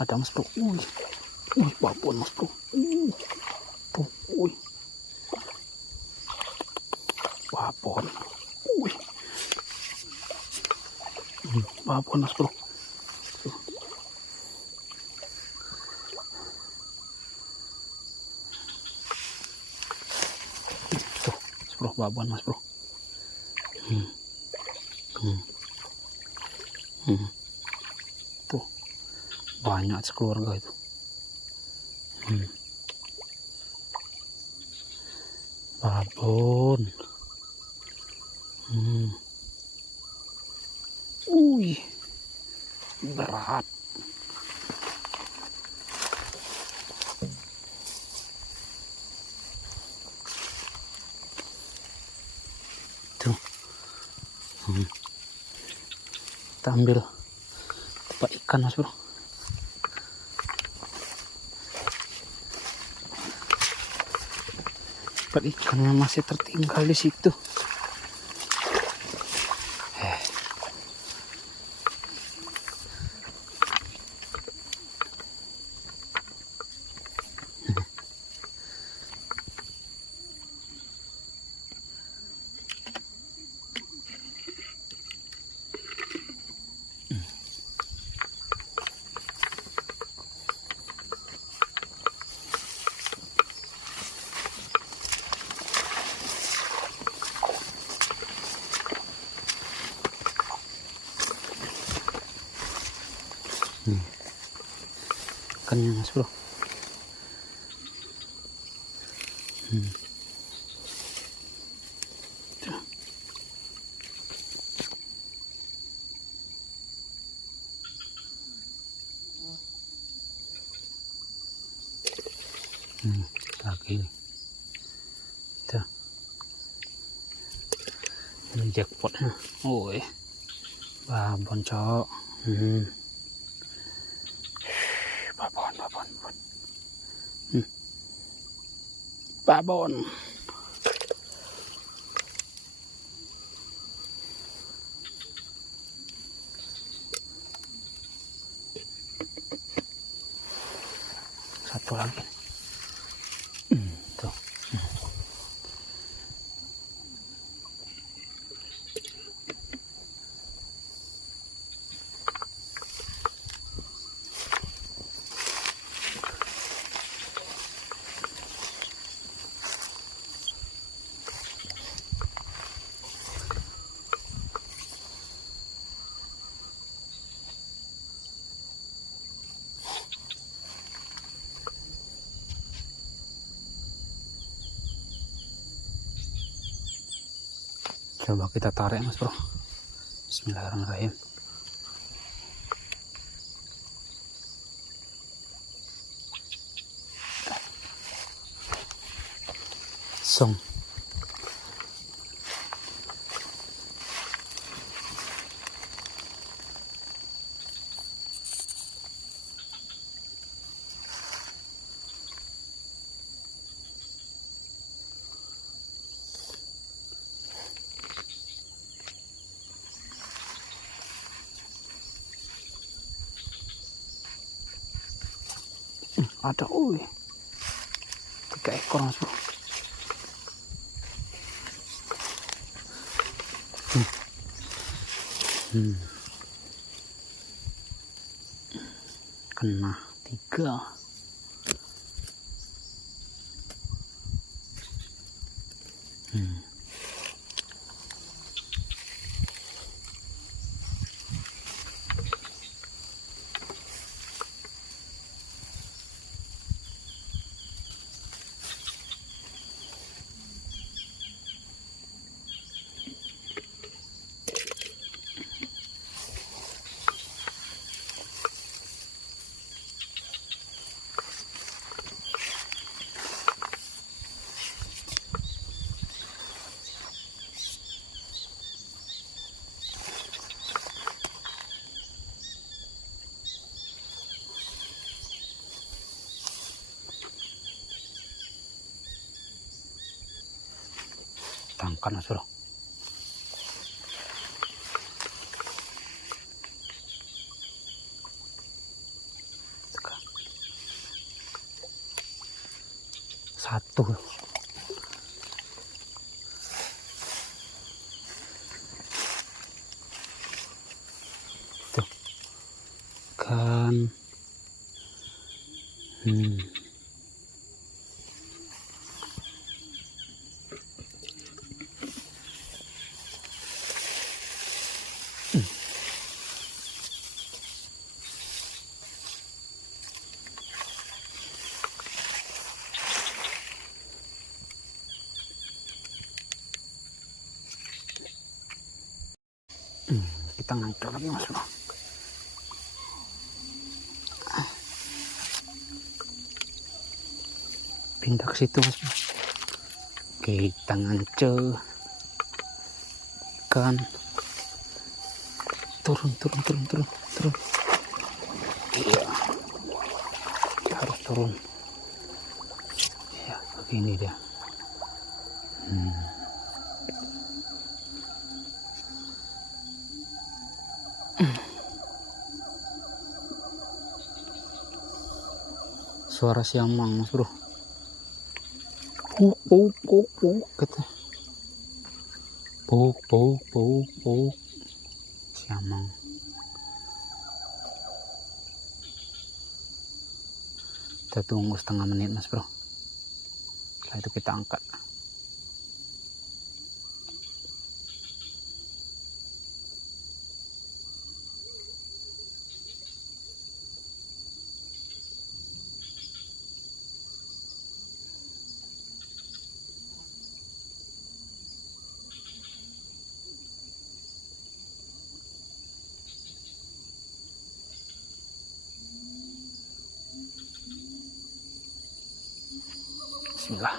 ada mas bro. Babon mas bro. Tuh, babon. Babon mas bro. Tuh, mas bro, babon mas bro. Tuh, banyak sekeluarga itu. Babon. Berat. Tuh. Kita ambil tempat ikan mas bro. Tempat ikannya masih tertinggal di situ. Ikannya mas bro. Lagi nih. Tuh. Ini jackpotnya. Babon cok. Babon. Satu lagi. Tuh. Coba kita tarik mas bro. Bismillahirrahmanirrahim. Song. Ada 3 ekor mas bro. Kena 3. Tangkan mas bro. Tuh. Tuh. Kan. Kita ngangkat lagi mas bro. Pindah ke situ mas bro. Kita ngancel kan. Turun. Iya, kita harus turun. Ya begini dia. Suara siamang mas bro. Puk kata. Puk siamang. Kita tunggu setengah menit mas bro. Setelah itu kita angkat. Bismillah.